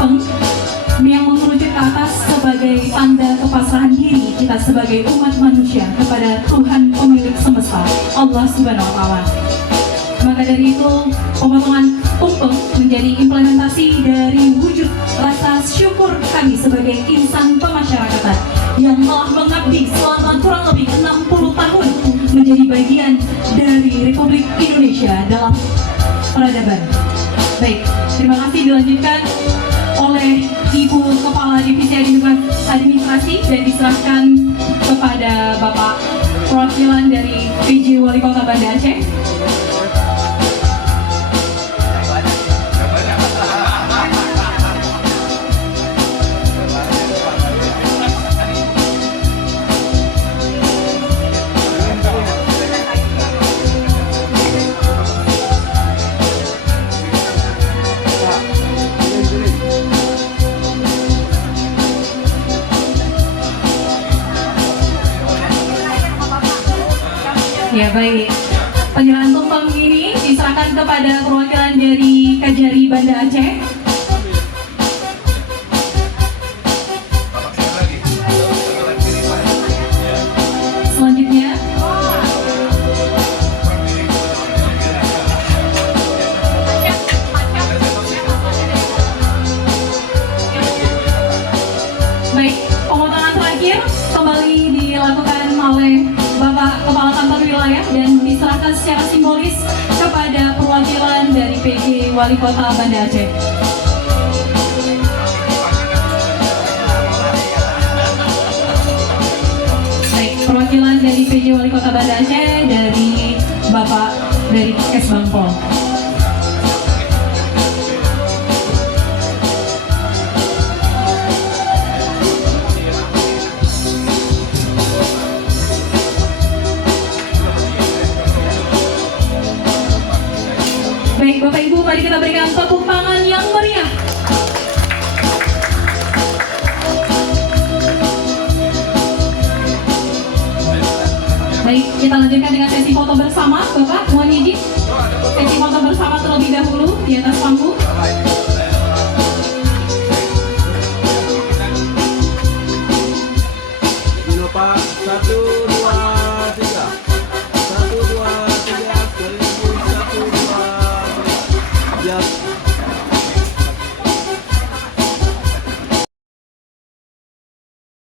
tumpeng yang mengerucut ke atas sebagai tanda kepasrahan diri kita sebagai umat manusia kepada Tuhan pemilik semesta, Allah Subhanahu wa Ta'ala. Maka dari itu, pemotongan tumpeng menjadi implementasi dari wujud rasa syukur kami sebagai insan pemasyarakatan yang telah mengabdi selama kurang lebih 60 tahun menjadi bagian dari Republik Indonesia dalam peradaban. Baik, terima kasih. Dilanjutkan oleh Ibu Kepala Divisi Administrasi dan diserahkan kepada Bapak perwakilan dari PJ Wali Kota Banda Aceh. Ya baik, penyerahan tumpeng ini diserahkan kepada perwakilan dari Kajari Banda Aceh. Selanjutnya baik, pemotongan terakhir kembali dilakukan oleh Bapak Kepala Kantor Wilayah dan diserahkan secara simbolis kepada perwakilan dari PJ Wali Kota Banda Aceh. Baik, perwakilan dari PJ Wali Kota Banda Aceh dari Bapak dari Kesbangpol. Baik, Bapak Ibu, mari kita berikan tepuk tangan yang meriah. Baik, kita lanjutkan dengan sesi foto bersama. Bapak, mohon izin sesi foto bersama terlebih dahulu di atas panggung.